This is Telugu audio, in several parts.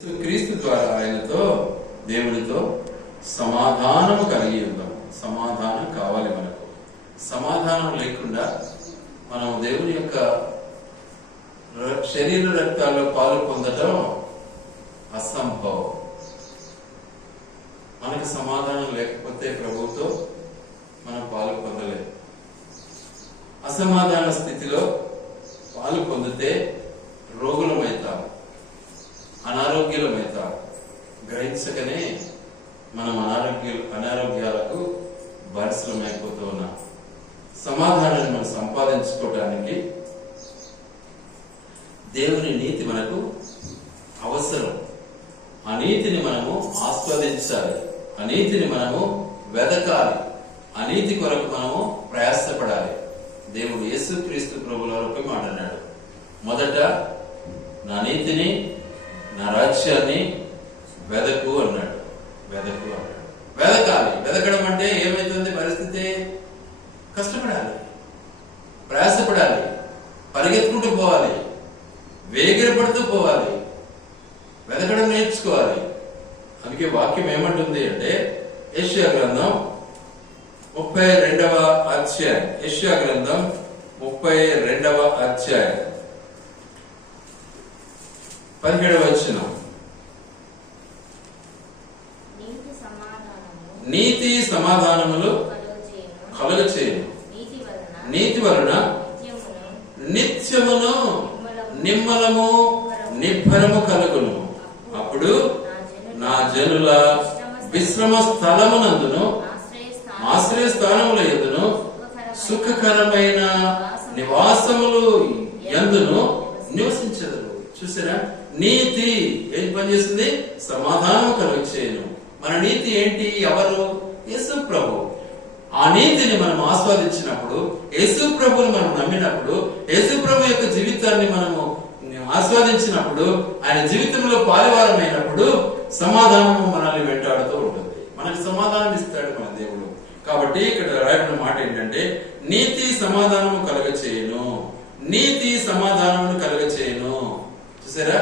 క్రీస్తు ద్వారా ఆయనతో దేవునితో సమాధానము కలిగి ఉందాం. సమాధానం కావాలి మనకు. సమాధానం లేకుండా మనం దేవుని యొక్క శరీర రక్తాల్లో పాలు పొందటం అసంభవం. మనకు సమాధానం లేకపోతే ప్రభువుతో మనం పాలు పొందలేము. అసమాధాన స్థితిలో పాలు పొందితే రోగులమవుతాం, అనారోగ్యులమవుతాం. గ్రహించకనే మనం అనారోగ్యాలకు బానిసలమైపోతూ ఉన్నాం. సమాధానాన్ని మనం సంపాదించుకోవడానికి దేవుని నీతి మనకు అవసరం. ఆ నీతిని మనము ఆస్వాదించాలి, ఆ నీతిని మనము వెదకాలి, ఆ నీతి కొరకు మనము ప్రయాసపడాలి. దేవుడు యేసుక్రీస్తు ప్రభువులపై మాట్లాడాడు, మొదట నా నీతిని, నా రాజ్యాన్ని వెదకు అన్నాడు. వెదకు అన్నాడు. వెదకాలి. వెదకడం అంటే ఏమైతుంది పరిస్థితి? కష్టపడాలి, ప్రయాసపడాలి, పరిగెత్తుకుంటూ పోవాలి, వేగిరపడుతూ పోవాలి, వెదకడం నేర్చుకోవాలి. అందుకే వాక్యం ఏమంటుంది అంటే యెషయా గ్రంథం 32వ అధ్యాయం, యెషయా గ్రంథం 32వ అధ్యాయం 17వ వచనం, నీతి సమాధానములు కలుగచేయును, నీతి వలన నిత్యమును నిమ్మలము నిబ్బరము కలుగును. అప్పుడు నా జనుల విశ్రమ స్థలమునందును ఆశ్రయ స్థానముల యందును సుఖకరమైన నివాసములు యందును నివసించదురు. చూసారా? నీతి ఏం పనిచేస్తుంది? సమాధానం కలుగచేయును. మన నీతి ఏంటి? ఎవరు? యేసు ప్రభు. ఆ నీతిని మనం ఆస్వాదించినప్పుడు, యేసు ప్రభుని మనం నమ్మినప్పుడు, యేసు ప్రభు యొక్క జీవితాన్ని మనము ఆస్వాదించినప్పుడు, ఆయన జీవితంలో పాలువారమైనప్పుడు సమాధానము మనల్ని వెంటాడుతూ ఉంటుంది. మనకి సమాధానం ఇస్తాడు మన దేవుడు. కాబట్టి ఇక్కడ రాయబడిన మాట ఏంటంటే నీతి సమాధానము కలుగచేయును, నీతి సమాధానమును కలుగచేయును. చూసారా?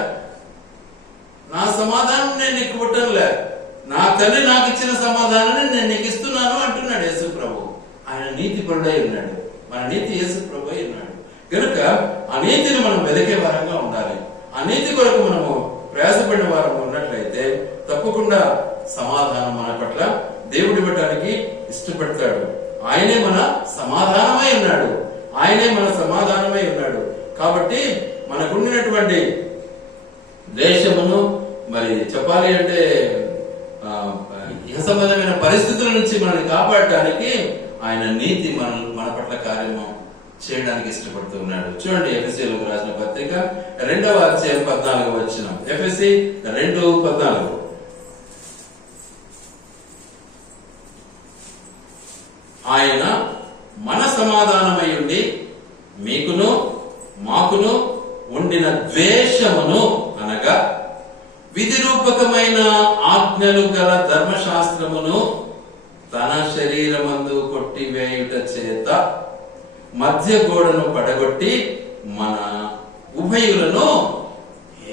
నా సమాధానం నేను నీకు ఇవ్వటంలే, నా తండ్రి నాకు ఇచ్చిన సమాధానాన్ని నేను నీకు ఇస్తున్నాను అంటున్నాడు యేసు ప్రభు. ఆయన నీతి పరుడై ఉన్నాడు. మన నీతి యేసు ప్రభు అయి ఉన్నాడు. కనుక ఆ నీతిని మనం వెదకే వారంగా ఉండాలి. ఆ నీతి కొరకు మనము ప్రయాసపడిన వారం ఉన్నట్లయితే తప్పకుండా సమాధానం మన పట్ల దేవుడు ఇవ్వటానికి ఇష్టపడతాడు. ఆయనే మన సమాధానమై ఉన్నాడు. ఆయనే మన సమాధానమై ఉన్నాడు. కాబట్టి మనకుండినటువంటి దేశమును, మరి చెప్పాలి అంటే ఇహ సంబంధమైన పరిస్థితుల నుంచి మనల్ని కాపాడటానికి ఆయన నీతి మన పట్ల కార్యము చేయడానికి ఇష్టపడుతూ ఉన్నాడు. చూడండి, ఎఫెసీయులకు రాసిన పత్రిక 2వ అధ్యాయం 14వ వచనం. ఎఫెసీ 2:14. ఆయన మన సమాధానమై ఉండి మీకును మాకును ఉండిన ద్వేషమును, అనగా విధిరూపకమైన ఆజ్ఞలు గల ధర్మశాస్త్రమును తన శరీరమందు కొట్టివేయుట చేత మధ్య గోడను పడగొట్టి మన ఉభయులను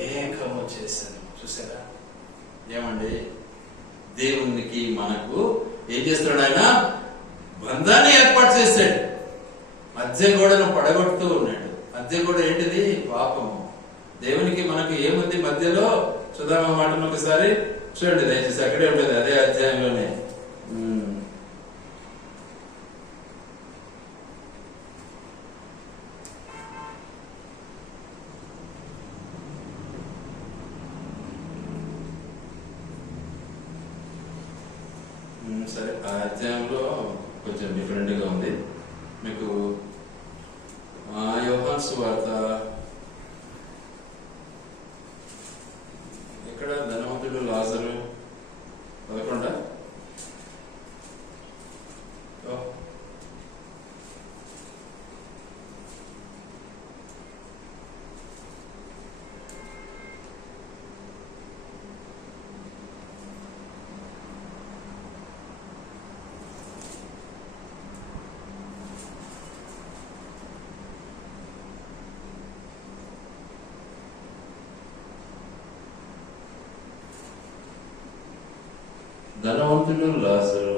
ఏకము చేశాను. చూసారా? ఏమండి, దేవునికి మనకు ఏం చేస్తున్నాడు? ఆయన బంధాన్ని ఏర్పాటు చేశాడు. మధ్య గోడను పడగొడుతూ ఉన్నాడు. మధ్య గోడ ఏంటిది? పాపము. దేవునికి మనకు ఏముంది మధ్యలో? చూద్దాం ఆ మాటను ఒకసారి చూడండి దయచేసి. అక్కడే ఉంటుంది, అదే అధ్యాయంలోనే. సరే, ఆ అధ్యాయంలో కొంచెం డిఫరెంట్ గా ఉంది. మీకు యోహాను సువార్త ఇక్కడ ధనవంతుడు లాజరు 11. ధనవంతుడు లాజరు.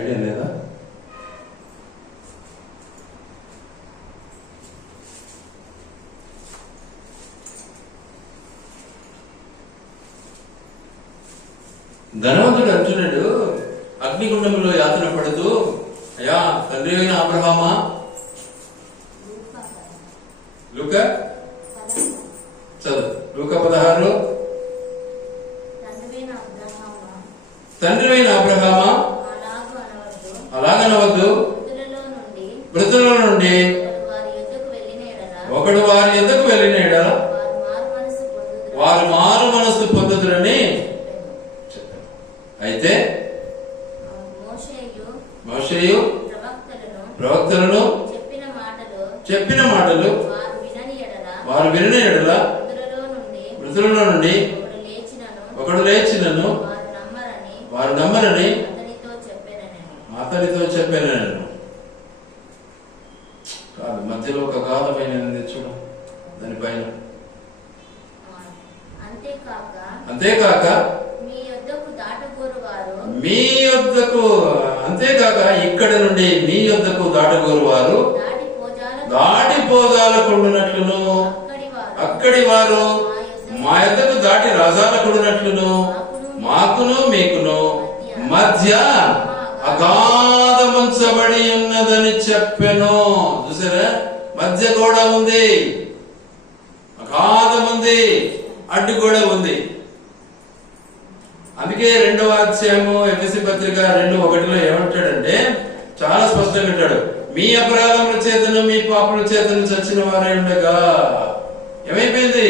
ఐడియా లేదా? ధనవంతుడు అంటున్నాడు అగ్నిగుండంలో యాతన పడుతూ, అయ్యా తండ్రి అయిన అబ్రహామా, లూకా చదువు, లూకా 16, తండ్రి అయిన అబ్రహామా అలాగనవద్దు, మృతుల నుండి ఒకడు వారి యొద్దకు వెళ్ళిన యెడల వారు మారు మనస్సు పొందుదురని చెప్పారు. అయితే మోషేయు ప్రవక్తలను చెప్పిన మాటలు వారు వినిన యెడల మృతులలో నుండి ఒకడు లేచినను వారు నమ్మరని అతనితో చెప్పాను. నేను కాదు, మధ్యలో ఒక గాధమైన చూడు దానిపైన. అంతేకాక అంతేకాక ఇక్కడ నుండి మీ యొద్దకు దాటగోరు వారు దాటిపోజాలకుండునట్లును, అక్కడి వారు మా యొద్దకు దాటి రాజాలకుండునట్లును మాకును మీకును మధ్య అగాధముంచబడి ఉన్నదని చెప్పెను. చూసారా, మధ్య కూడా ఉంది, అగాధం ఉంది, అడ్డు కూడా ఉంది. అందుకే 2వ అధ్యాయము ఎఫెసీ పత్రిక 2:1 ఏమంటాడంటే చాలా స్పష్టంగా అంటాడు, మీ అపరాధముల చేతను మీ పాపముల చేతను చచ్చిన వారై ఉండగా. ఏమైపోయింది?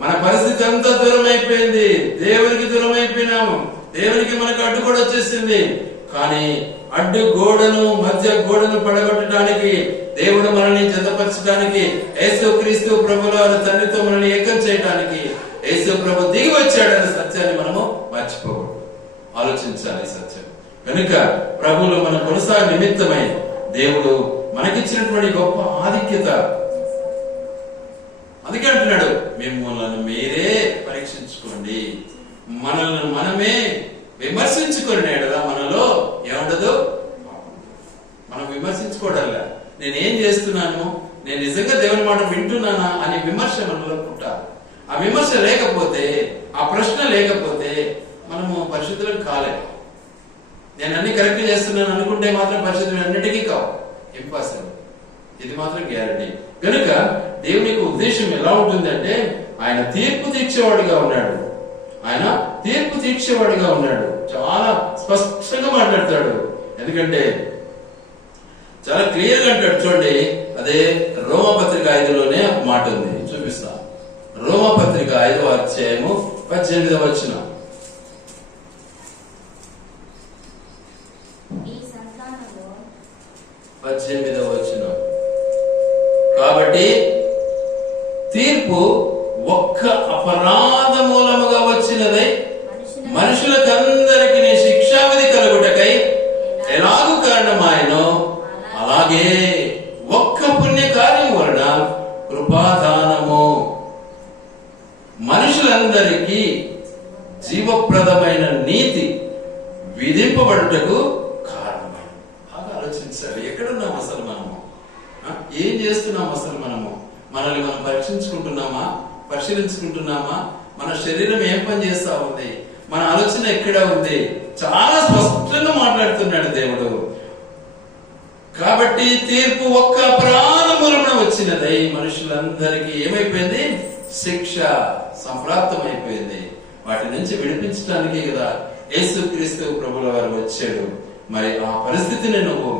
మన పరిస్థితి అంతా దూరం అయిపోయింది, దేవునికి దూరం అయిపోయినాము, దేవునికి మనకు అడ్డు కూడా వచ్చేసింది. కానీ అడ్డు గోడను, మధ్య గోడను పడగొట్టడానికి, దేవుడు మనల్ని జతపరచడానికి, యేసు క్రీస్తు ప్రభుల తండ్రితో మనల్ని ఏకం చేయడానికి యేసు ప్రభు దిగి వచ్చాడనే సత్యాన్ని మనము మర్చిపోకూడదు, ఆలోచించాలి సత్యం. కనుక ప్రభువులో మన కొనసాగ నిమిత్తమై దేవుడు మనకిచ్చినటువంటి గొప్ప ఆధిక్యత. అందుకే అంటున్నాడు, మిమ్మల్ని మీరే పరీక్షించుకోండి, మనల్ని మనమే విమర్శించుకునే కదా మనలో ఏముండదు. మనం విమర్శించుకోవడంలా, నేనేం చేస్తున్నాను, నేను నిజంగా దేవుని మాట వింటున్నానా అని విమర్శ మనలో పుట్టాలి. ఆ విమర్శ లేకపోతే, ఆ ప్రశ్న లేకపోతే మనము పరిశుద్ధులకు కాలేము. నేను అన్ని కరెక్ట్ చేస్తున్నాను అనుకుంటే మాత్రం పరిశుద్ధులు అన్నిటికీ కావు, ఇంపాసిబుల్. ఇది మాత్రం గ్యారంటీ. కనుక దేవునికి ఉద్దేశం ఎలా ఉంటుందంటే, ఆయన తీర్పు తీర్చేవాడిగా ఉన్నాడు, ఆయన తీర్పు తీర్చేవాడిగా ఉన్నాడు. చాలా స్పష్టంగా మాట్లాడతాడు. ఎందుకంటే చాలా క్లియర్ గా అంటాడు. చూడండి, అదే రోమపత్రిక 5లోనే ఒక మాట ఉంది, చూపిస్తా. రోమపత్రిక 5వ అధ్యాయము 18వ వచనం. కాబట్టి తీర్పు ఒక్క అపరాధ మూలముగా వచ్చినదై మనుషులకందరికి శిక్షావిధి కలుగుటకై ఎలాగూ కారణమాయనో, అలాగే ఒక్క పుణ్య కార్యం వలన కృపాదానము మనుషులందరికీ జీవప్రదమైన నీతి విధింపబడుటకు కారణమైంది. బాగా ఆలోచించాలి, ఎక్కడున్నాం అసలు మనము, ఏం చేస్తున్నాం అసలు మనము, మనల్ని మనం పరిశీలించుకుంటున్నామా, మన శరీరం ఏం పని చేస్తా ఉంది, మన ఆలోచన ఎక్కడ ఉంది. చాలా స్పష్టంగా మాట్లాడుతున్నాడు దేవుడు. కాబట్టి తీర్పు ఒక్క అపరాధ మూలమున వచ్చినదై మనుషులందరికీ ఏమైపోయింది, శిక్ష సంప్రాప్తమైపోయింది. వాటి నుంచి విడిపించడానికి కదా యేసుక్రీస్తు ప్రభుల వారు వచ్చాడు. మరి ఆ పరిస్థితిని నువ్వు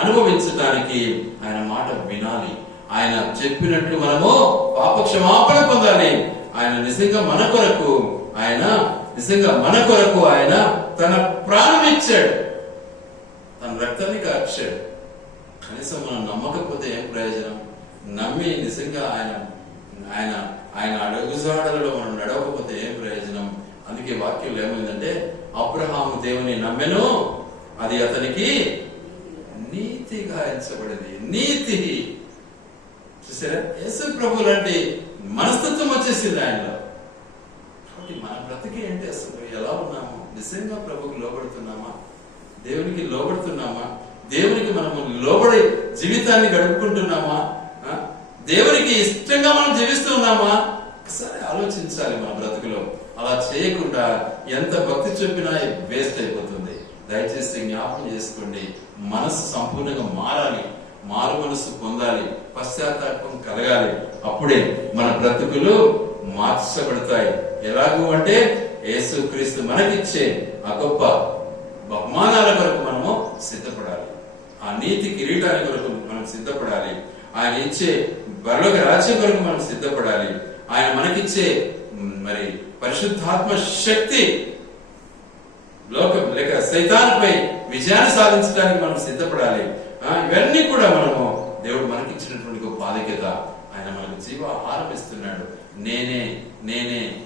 అనుభవించడానికి ఆయన మాట వినాలి. ఆయన చెప్పినట్లు మనము పాప క్షమాపణ పొందాలి. ఆయన నిజంగా మన కొరకు ఆయన తన ప్రాణం ఇచ్చాడు, తన రక్తాన్ని కార్చాడు. కనీసం మనం నమ్మకపోతే ఏం ప్రయోజనం? నమ్మి నిజంగా ఆయన అడుగుజాడలలో మనం నడవకపోతే ఏం ప్రయోజనం? అందుకే వాక్యంలో ఏమైందంటే, అబ్రహాము దేవుని నమ్మెను, అది అతనికి నీతిగా ఎంచబడింది. నీతి చూసారా? యేసు ప్రభు లాంటి మనస్తత్వం వచ్చేసింది ఆయనలో. కాబట్టి మన బ్రతికి ఏంటి? అసలు ఎలా ఉన్నాము? నిజంగా ప్రభుకి లోబడుతున్నామా? దేవునికి లోబడుతున్నామా? దేవునికి మనము లోబడి జీవితాన్ని గడుపుకుంటున్నామా? దేవునికి ఇష్టంగా మనం జీవిస్తున్నామా? ఒకసారి ఆలోచించాలి మన బ్రతుకులో. అలా చేయకుండా ఎంత భక్తి చెప్పినా వేస్ట్ అయిపోతుంది. దయచేసి జ్ఞాపకం చేసుకోండి, మనసు సంపూర్ణంగా మారాలి, మారు మనసు పొందాలి, పశ్చాత్తాపం కలగాలి. అప్పుడే మన బ్రతుకులు మార్చబడతాయి. ఎలాగూ అంటే యేసు క్రీస్తు మనకిచ్చే ఆ గొప్ప బహుమానాల కొరకు మనము సిద్ధపడాలి. ఆ నీతి కిరీటాల కొరకు మనం సిద్ధపడాలి. ఆయన ఇచ్చే పరలోక రాజ్యం కొరకు మనం సిద్ధపడాలి. ఆయన మనకిచ్చే మరి పరిశుద్ధాత్మ శక్తి లోకం లేక సైతాన్పై విజయాన్ని సాధించడానికి మనం సిద్ధపడాలి. ఇవన్నీ కూడా మనము దేవుడు మనకిచ్చినటువంటి గొప్ప బాధ్యత. ఆయన మనకు జీవ ఆహారం ఇస్తున్నాడు. నేనే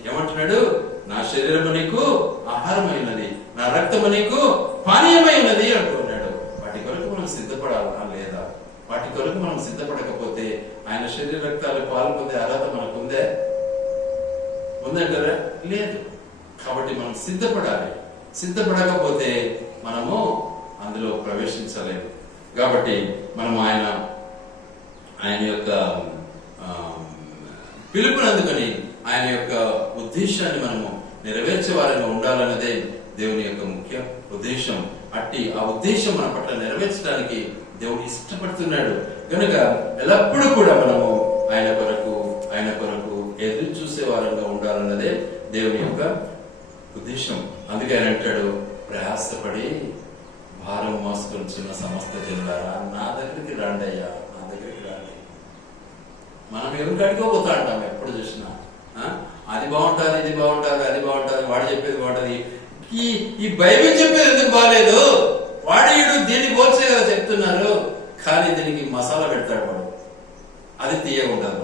ఏమంటున్నాడు? నా శరీరము నీకు ఆహారమైనది, నా రక్తము నీకు పానీయమైనది అంటున్నాడు. వాటి కొరకు మనం సిద్ధపడాలా లేదా? వాటి కొరకు మనం సిద్ధపడకపోతే ఆయన శరీర రక్తాలు పాలు పొందే అర్హత మనకు ఉందంటారా? లేదు. కాబట్టి మనం సిద్ధపడాలి. సిద్ధపడకపోతే మనము అందులో ప్రవేశించలేము. కాబట్టి మనం ఆయన యొక్క పిలుపునందుకని ఆయన యొక్క ఉద్దేశాన్ని మనము నెరవేర్చే వారిగా ఉండాలన్నదే దేవుని యొక్క ముఖ్య ఉద్దేశం. అట్టి ఆ ఉద్దేశం మన పట్ల నెరవేర్చడానికి దేవుడు ఇష్టపడుతున్నాడు. కనుక ఎల్లప్పుడూ కూడా మనము ఆయన కొరకు ఎదురు చూసే వారంగా ఉండాలన్నదే దేవుని యొక్క ఉద్దేశం. అందుకే ఆయన అంటాడు, ప్రయాసపడి భారం మోసుకొచ్చిన సమస్త జనులారా నా దగ్గరికి రండి అయ్యా, నా దగ్గరికి రండి. మనం ఎవరికి అడుకోపోతా అంటాం ఎప్పుడు చూసినా. అది బాగుంటుంది, ఇది బాగుంటుంది, అది బాగుంటుంది, వాడు చెప్పేది బాగుంటుంది. ఈ బైబిల్ చెప్పేది ఎందుకు బాగాలేదు? వాడు దీన్ని పోల్చే కదా చెప్తున్నారు. కానీ దీనికి మసాలా పెడతాడు వాడు, అది తీయగా ఉంటుంది.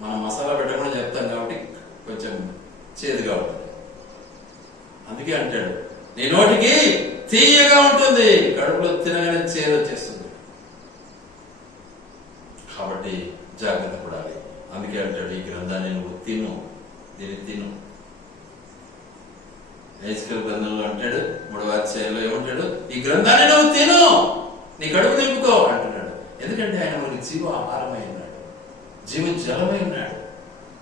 మనం మసాలా పెట్టకుండా చెప్తాం కాబట్టి కొంచెం చేదుగా ఉంటుంది. అందుకే అంటాడు, నీ నోటికి తీయగా ఉంటుంది, కడుపులో తినగానే చేదు వచ్చేస్తుంది. కాబట్టి జాగ్రత్త పడాలి. అందుకే అంటాడు, ఈ గ్రంథాన్ని నువ్వు దీన్ని తిను. హెచ్కేల్ గ్రంథంలో అంటాడు, 3వ అధ్యాయంలో ఏమంటాడు? ఈ గ్రంథాన్ని నువ్వు తిను, నీ కడుపు నింపుకో అంటున్నాడు. ఎందుకంటే ఆయన మనకి జీవ ఆహారమై ఉన్నాడు, జీవ జలమై ఉన్నాడు.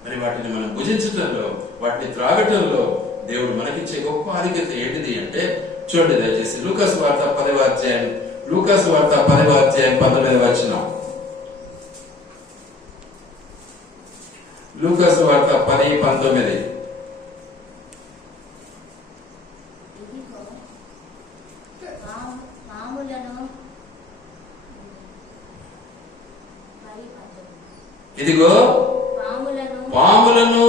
మరి వాటిని మనం భుజించటంలో, వాటిని త్రాగటంలో దేవుడు మనకిచ్చే గొప్ప ఆధిక్యత ఏంటిది అంటే, చూడండి దయచేసి లూకాసు వార్త 10వ అధ్యాయం 19వ వచనం. లూకాసు వార్త 10:19. ఇదిగో పాములను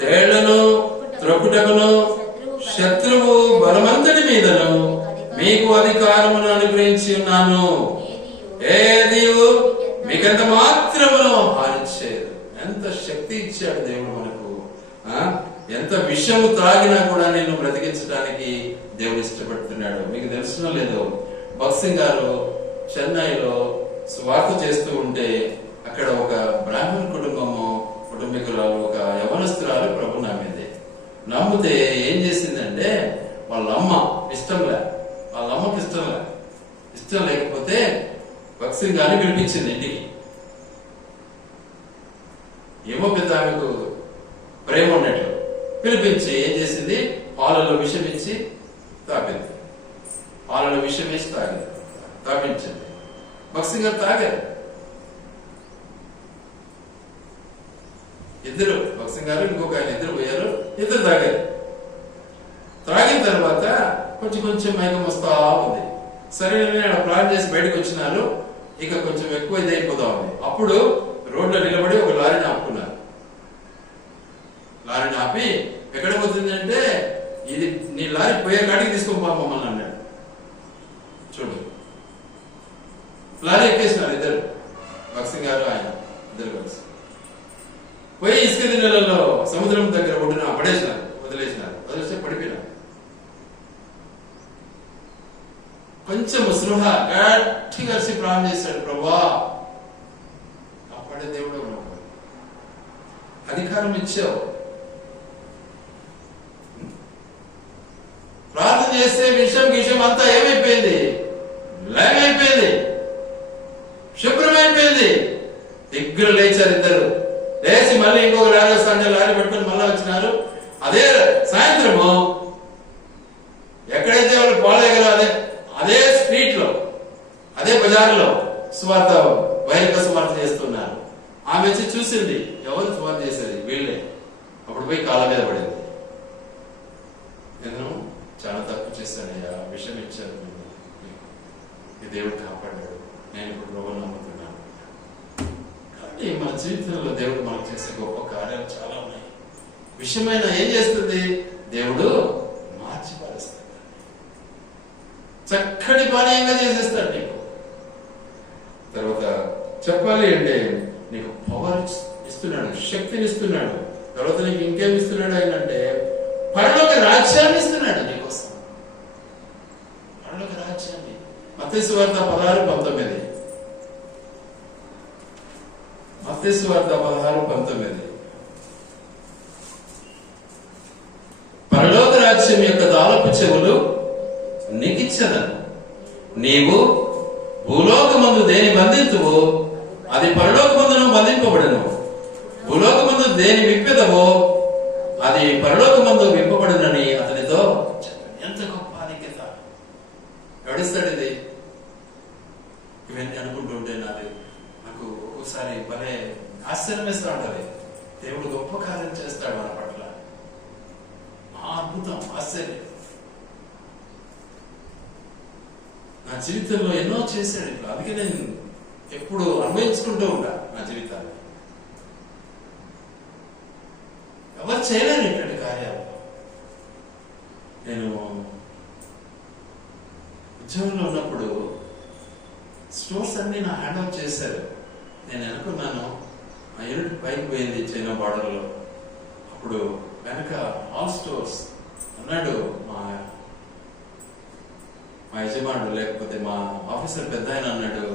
తేళ్లను త్రొక్కుటకును శత్రువు బలమంతటి మీదను మీకు అధికారమును అనుగ్రహించి ఉన్నాను, ఏది మీకెంత మాత్రమును హాని చేయదు. ఎంత శక్తి ఇచ్చాడు దేవుడు మనకు. ఎంత విషము త్రాగినా కూడా నేను బ్రతికించడానికి దేవుడు ఇష్టపడుతున్నాడు. మీకు తెలుసునో లేదో, భక్సింగ్ గారు చెన్నైలో స్వార్థ చేస్తూ ఉంటే అక్కడ ఒక బ్రాహ్మణ కుటుంబీకురాలు, ఒక యవనస్తురాలు ప్రభు నమ్మింది. నమ్మితే ఏం చేసిందంటే, వాళ్ళ అమ్మకి ఇష్టం లేకపోతే భక్సింగ్ గారిని పిలిపించింది ఇంటికి. ఏమో పెద్ద ఆమెకు ప్రేమ ఉన్నట్లు పిలిపించి ఏం చేసింది, పాలలో విషం ఇచ్చి తాపింది. పాలలో విషం వేసి తాపించింది. భక్సింగ్ గారు తాగారు. ఇద్దరు, భక్సింగ్ గారు ఇంకొక ఆయన ఇద్దరు పోయారు, ఇద్దరు తాగారు. త్రాగిన తర్వాత కొంచెం మైకం వస్తా ఉంది. సరే ప్లాన్ చేసి బయటకు వచ్చినారు. ఇక కొంచెం ఎక్కువ ఇదైపోతా ఉంది. అప్పుడు రోడ్లో నిలబడి ఒక లారీని ఆపుకున్నారు. లారీని ఆపి ఎక్కడ పోతుందంటే, ఇది నీ లారీ పోయే కాడికి తీసుకొని పో మమ్మల్ని అన్నాడు. చూడు, లారీ ఎక్కేసినారు ఇద్దరు, భక్సింగ్ గారు ఆయన ఇద్దరు కలిసి పోయి ఇసుక దిన్నెలలో సముద్రం దగ్గర ఒడ్డున పడేసినారు, వదిలేస్తే పడిపోయినారు. కొంచెం సృహ గట్టి కలిసి ప్రాణం చేశాడు, ప్రభా కాపాడే దేవుడు, అధికారం ఇచ్చావు, ప్రార్థన చేస్తే విషయం అంతా ఏమైపోయింది, లయమైపోయింది, శుభ్రమైపోయింది. దిగ్గులు లేచారు ఇద్దరు. లేచి మళ్ళీ ఇంకొక లారీ వస్తాంటే లారీ పెట్టుకుని మళ్ళీ వచ్చినారు. అదే సాయంత్రము ఎక్కడైతే వాళ్ళు పోలేగల అదే స్ట్రీట్ లో, అదే బజార్లో సువార్త, బహిరంగ సువార్త చేస్తున్నారు. ఆమె వచ్చి చూసింది, ఎవరు సువార్త చేసేది, వీళ్ళే. అప్పుడు పోయి కాళ్ళ మీద పడింది. నేను చాలా తప్పు చేశానయ్యా, విషయం ఇచ్చాను, ఈ దేవుడు కాపాడాడు, నేను ఇప్పుడు ప్రభువుని నమ్ముతున్నాను. కాబట్టి మన జీవితంలో దేవుడు మనకు చేసే గొప్ప కార్యాలు చాలా ఉన్నాయి. విషయమైన ఏం చేస్తుంది, దేవుడు మార్చిపారేస్తాడు, చక్కటి పానీయంగా చేసేస్తాడు నీకు. తర్వాత చెప్పాలి అంటే నీకు పవర్ ఇస్తున్నాడు, శక్తిని ఇస్తున్నాడు. తర్వాత నీకు ఇంకేం ఇస్తున్నాడు ఆయన అంటే, పరలోక రాజ్యాన్ని ఇస్తున్నాడు నీకోసం, పరలోక రాజ్యాన్ని. మత్తయి సువార్త 16:19, మత్తయి సువార్త 16:19. పరలోక రాజ్యం యొక్క దాలపు చెవులు నీకిచ్చదను, నీవు భూలోకమందు దేని బంధింతువో అది పరలోకమందును బంధింపబడను, భూలోకమందు దేని విప్పెదవో అది పరలోకమందు విప్పబడునని అతనితో. ఎంత గొప్ప ఆధిక్యత! ఎవడిస్తాడు ఇది? ఇవన్నీ అనుకుంటుంటే నాకు ఒక్కోసారి భలే ఆశ్చర్యం వేస్తూ ఉంటది. దేవుడు గొప్ప కార్యం చేస్తాడు మన పట్ల, అద్భుతం, ఆశ్చర్యం. నా జీవితంలో ఎన్నో చేశాడు ఇట్లా. అందుకే నేను ఎప్పుడు అన్వయించుకుంటూ ఉంటా నా జీవితాన్ని. ఎవరు చేయలేరు ఇటువంటి కార్యాలు. నేను ఉద్యోగంలో ఉన్నప్పుడు స్టోర్స్ అన్ని నా హ్యాండ్ ఓవర్ చేశారు. నేను అనుకున్నాను, ఆ యూనిట్ పైకి పోయింది చైనా బార్డర్లో. అప్పుడు వెనక ఆల్ స్టోర్స్ అన్నాడు మా యజమానుడు, లేకపోతే మా ఆఫీసర్ పెద్ద ఆయన అన్నాడు,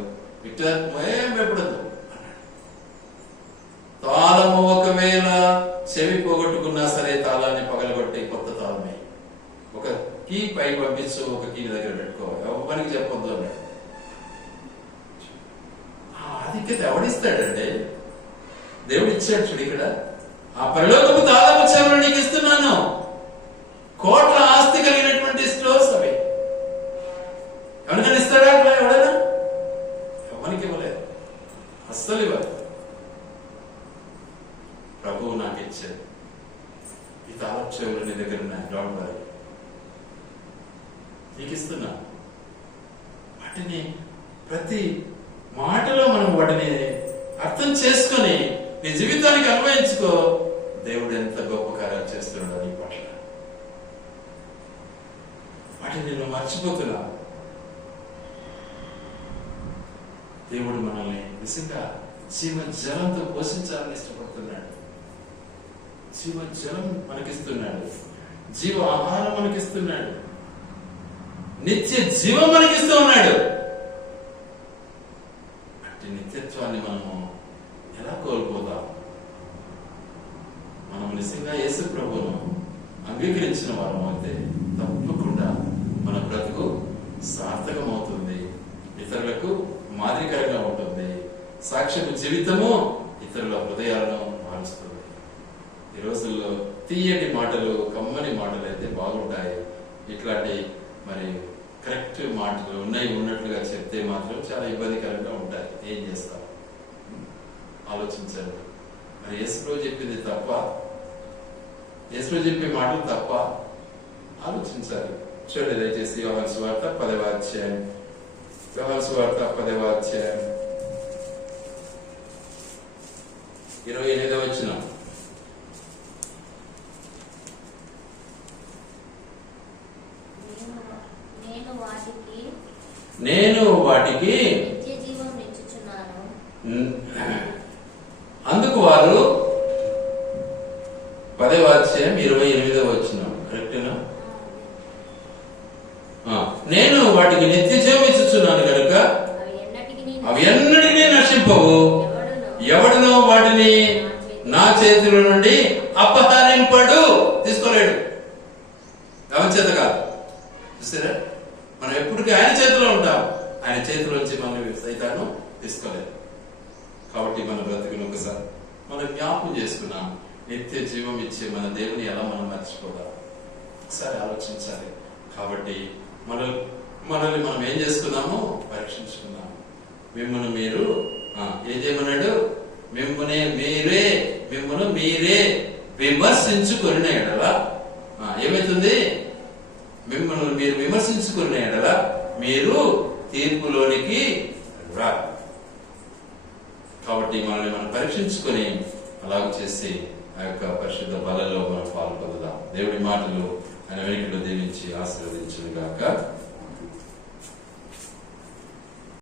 విక్టర్ ఏం భయపడదు అన్నాడు. తాళము ఒకవేళ చెవి పోగొట్టుకున్నా సరే తాళాన్ని పగలగొట్టి కొత్త తాళమే, ఒక కీ పై పంపించు, ఒక కీ దగ్గర పెట్టుకో, ఎవరికి చెప్పొద్దు అన్నాడు. ఆ ఆధిక్యత ఎవడిస్తాడంటే దేవుడు ఇచ్చాడు. చూడు ఇక్కడ, ఆ పరలోకపు తాళము చెవులు నీకు ఇస్తున్నాను. కోట్ల ఆస్తి కలిగినటువంటి స్టోర్స్ అవి. ఎవరికైనా ఇస్తాడా అట్లా? ఎవడైనా ఎవరికి ఇవ్వలేదు, అస్సలు ఇవ్వలేదు. ప్రభువు నాకు ఇచ్చాడు. ఈ తాళపు చెవులు నీ దగ్గర ఉన్నాయి, డోంట్ వరీ, నీకు ఇస్తున్నా. వాటిని ప్రతి మాటలో మనం వాటిని అర్థం చేసుకొని నీ జీవితానికి అన్వయించుకో. దేవుడు ఎంత గొప్ప కార్యాలు చేస్తున్నాడో నీ పట్ల. వాటిని నేను మర్చిపోతున్నా. దేవుడు మనల్ని నిజంగా జీవ జలంతో పోషించాలని ఇష్టపడుతున్నాడు. జీవ జలం మనకిస్తున్నాడు, జీవ ఆహారం మనకిస్తున్నాడు, నిత్య జీవం మనకిస్తూ ఉన్నాడు. అట్టి నిత్యత్వాన్ని మనము ఎలా కోల్పోతాం? మనం నిజంగా యేసు ప్రభువును అంగీకరించిన వారం అయితే తప్పకుండా మన బ్రతుకు సార్థకం అవుతుంది, ఇతరులకు మాదిరికరంగా ఉంటుంది. సాక్ష్యపు జీవితము ఇతరుల హృదయాలను మారుస్తుంది. ఈ రోజుల్లో తీయటి మాటలు, కమ్మని మాటలు అయితే బాగుంటాయి. ఇట్లాంటి మరి కరెక్ట్ మాటలు ఉన్నట్లుగా చెప్తే మాత్రం చాలా ఇబ్బందికరంగా ఉంటాయి. ఏం చేస్తాం? ఆలోచించండి. మరి యేసు చెప్పింది తప్ప, యేసు చెప్పే మాటలు తప్ప? ఆలోచించాలి. చూడండి దయచేసి యోహాను సువార్త 10వ అధ్యాయం, యోహాను సువార్త 10వ అధ్యాయం 28వ వచనం. నేను వాటికి అందుకు వారు 10వ అధ్యాయం 28వ వచనం. కరెక్టేనా? నేను వాటికి నిత్య జీవం ఇచ్చుచున్నాను కనుక అవి ఎన్నటికీ నశింపవు. ఎవడునో వాటిని నా చేతుల నుండి అపహరింపడు. తీసుకోలేడు. ఎవరి చేత కాదు. చూసారా, మనం ఎప్పటికీ ఆయన చేతిలో ఉంటాం. ఆయన చేతిలోంచి మనం సైతాను తీసుకోలేదు. కాబట్టి మన బ్రతుకుని ఒకసారి మనం జ్ఞాపకం చేసుకున్నాం. నిత్య జీవం ఇచ్చే మన దేవుని ఎలా మనం మర్చిపోదాం? ఒకసారి ఆలోచించాలి. కాబట్టి మనల్ని మనం ఏం చేసుకున్నామో పరీక్షించుకున్నాము. మిమ్మల్ని మీరు ఏం చేయమన్నాడు? మిమ్మల్ని మీరే విమర్శించుకున్న ఎడల ఏమైతుంది? మిమ్మల్ని మీరు విమర్శించుకున్న ఎడల మీరు తీర్పులోనికి రా. కాబట్టి మనల్ని మనం పరీక్షించుకొని అలాగ చేసి ఆ యొక్క పరిశుద్ధ బలలో మనం పాల్పొందుదాం. దేవుడి మాటలు ఆయన వెనుకలో దీవించి ఆశీర్వదించును గాక.